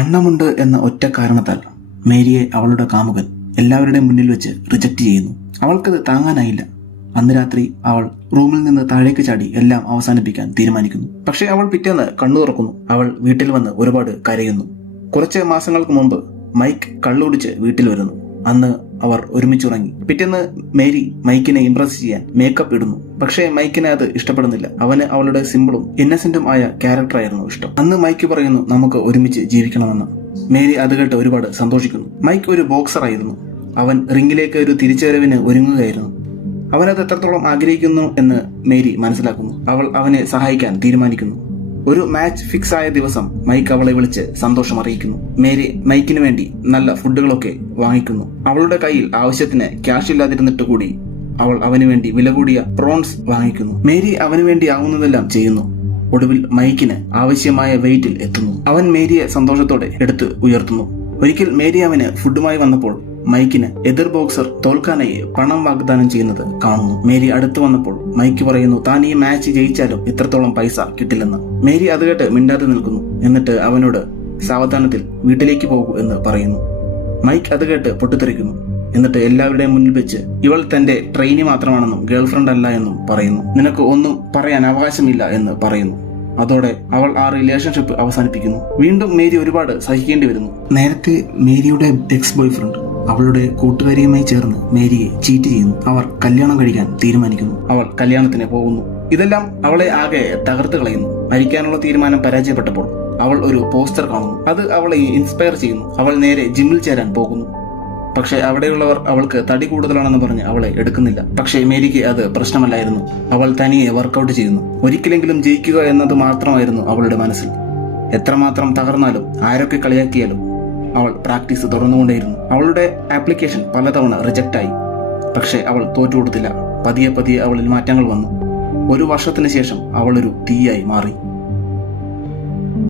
വണ്ണമുണ്ട് എന്ന ഒറ്റ കാരണത്താൽ മേരിയെ അവളുടെ കാമുകൻ എല്ലാവരുടെയും മുന്നിൽ വെച്ച് റിജക്റ്റ് ചെയ്യുന്നു. അവൾക്കത് താങ്ങാനായില്ല. അന്ന് രാത്രി അവൾ റൂമിൽ നിന്ന് താഴേക്ക് ചാടി എല്ലാം അവസാനിപ്പിക്കാൻ തീരുമാനിക്കുന്നു. പക്ഷേ അവൾ പിറ്റേന്ന് കണ്ണു തുറക്കുന്നു. അവൾ വീട്ടിൽ വന്ന് ഒരുപാട് കരയുന്നു. കുറച്ച് മാസങ്ങൾക്ക് മുമ്പ് മൈക്ക് കള്ളുകുടിച്ച് വീട്ടിൽ വരുന്നു. അന്ന് അവർ ഒരുമിച്ചുറങ്ങി. പിറ്റേന്ന് മേരി മൈക്കിനെ ഇംപ്രസ് ചെയ്യാൻ മേക്കപ്പ് ഇടുന്നു. പക്ഷേ മൈക്കിനെ അത് ഇഷ്ടപ്പെടുന്നില്ല. അവന് അവളുടെ സിമ്പിളും ഇന്നസെന്റും ആയ ക്യാരക്ടറായിരുന്നു ഇഷ്ടം. അന്ന് മൈക്ക് പറയുന്നു, നമുക്ക് ഒരുമിച്ച് ജീവിക്കണമെന്ന്. മേരി അത് കേട്ട് ഒരുപാട് സന്തോഷിക്കുന്നു. മൈക്ക് ഒരു ബോക്സർ ആയിരുന്നു. അവൻ റിംഗിലേക്ക് ഒരു തിരിച്ചുവരവിന് ഒരുങ്ങുകയായിരുന്നു. അവനത് എത്രത്തോളം ആഗ്രഹിക്കുന്നു എന്ന് മേരി മനസ്സിലാക്കുന്നു. അവൾ അവനെ സഹായിക്കാൻ തീരുമാനിക്കുന്നു. ഒരു മാച്ച് ഫിക്സ് ആയ ദിവസം മൈക്ക് അവളെ വിളിച്ച് സന്തോഷം അറിയിക്കുന്നു. മേരി മൈക്കിന് വേണ്ടി നല്ല ഫുഡുകളൊക്കെ വാങ്ങിക്കുന്നു. അവളുടെ കയ്യിൽ ആവശ്യത്തിന് ക്യാഷ് ഇല്ലാതിരുന്നിട്ട് കൂടി അവൾ അവന് വേണ്ടി വില കൂടിയ പ്രോൺസ് വാങ്ങിക്കുന്നു. മേരി അവന് വേണ്ടി ആവുന്നതെല്ലാം ചെയ്യുന്നു. ഒടുവിൽ മൈക്കിന് ആവശ്യമായ വെയിറ്റിൽ എത്തുന്നു. അവൻ മേരിയെ സന്തോഷത്തോടെ എടുത്ത് ഉയർത്തുന്നു. ഒരിക്കൽ മേരി അവന് ഫുഡുമായി വന്നപ്പോൾ മൈക്കിന് എതിർ ബോക്സർ തോൽക്കാനായി പണം വാഗ്ദാനം ചെയ്യുന്നത് കാണുന്നു. മേരി അടുത്ത് വന്നപ്പോൾ മൈക്ക് പറയുന്നു, താൻ ഈ മാച്ച് ജയിച്ചാലും ഇത്രത്തോളം പൈസ കിട്ടില്ലെന്ന്. മേരി അത് കേട്ട് മിണ്ടാതെ നിൽക്കുന്നു. എന്നിട്ട് അവനോട് സാവധാനത്തിൽ വീട്ടിലേക്ക് പോകൂ എന്ന് പറയുന്നു. മൈക്ക് അത് കേട്ട് പൊട്ടിത്തെറിക്കുന്നു. എന്നിട്ട് എല്ലാവരുടെയും മുന്നിൽ വെച്ച് ഇവൾ തന്റെ ട്രെയിനി മാത്രമാണെന്നും ഗേൾഫ്രണ്ട് അല്ല എന്നും പറയുന്നു. നിനക്ക് ഒന്നും പറയാൻ അവകാശമില്ല എന്ന് പറയുന്നു. അതോടെ അവൾ ആ റിലേഷൻഷിപ്പ് അവസാനിപ്പിക്കുന്നു. വീണ്ടും മേരി ഒരുപാട് സഹിക്കേണ്ടി വരുന്നു. നേരത്തെ മേരിയുടെ എക്സ് ബോയ്ഫ്രണ്ട് അവളുടെ കൂട്ടുകാരിയുമായി ചേർന്ന് മേരിയെ ചീറ്റ് ചെയ്യുന്നു. അവർ കല്യാണം കഴിക്കാൻ തീരുമാനിക്കുന്നു. അവൾ കല്യാണത്തിന് പോകുന്നു. ഇതെല്ലാം അവളെ ആകെ തകർത്ത് കളയുന്നു. മരിക്കാനുള്ള തീരുമാനം പരാജയപ്പെട്ടപ്പോൾ അവൾ ഒരു പോസ്റ്റർ കാണുന്നു. അത് അവളെ ഇൻസ്പയർ ചെയ്യുന്നു. അവൾ നേരെ ജിമ്മിൽ ചേരാൻ പോകുന്നു. പക്ഷെ അവിടെയുള്ളവർ അവൾക്ക് തടി കൂടുതലാണെന്ന് പറഞ്ഞ് അവളെ എടുക്കുന്നില്ല. പക്ഷേ മേരിക്ക് അത് പ്രശ്നമല്ലായിരുന്നു. അവൾ തനിയെ വർക്കൗട്ട് ചെയ്യുന്നു. ഒരിക്കലെങ്കിലും ജയിക്കുക എന്നത് മാത്രമായിരുന്നു അവളുടെ മനസ്സിൽ. എത്രമാത്രം തകർന്നാലും ആരൊക്കെ കളിയാക്കിയാലും അവൾ പ്രാക്ടീസ് തുടർന്നുകൊണ്ടേയിരുന്നു. അവളുടെ ആപ്ലിക്കേഷൻ പലതവണ റിജക്റ്റായി. പക്ഷേ അവൾ തോറ്റുകൊടുത്തില്ല. പതിയെ പതിയെ അവളിൽ മാറ്റങ്ങൾ വന്നു. ഒരു വർഷത്തിന് ശേഷം അവളൊരു തീയായി മാറി.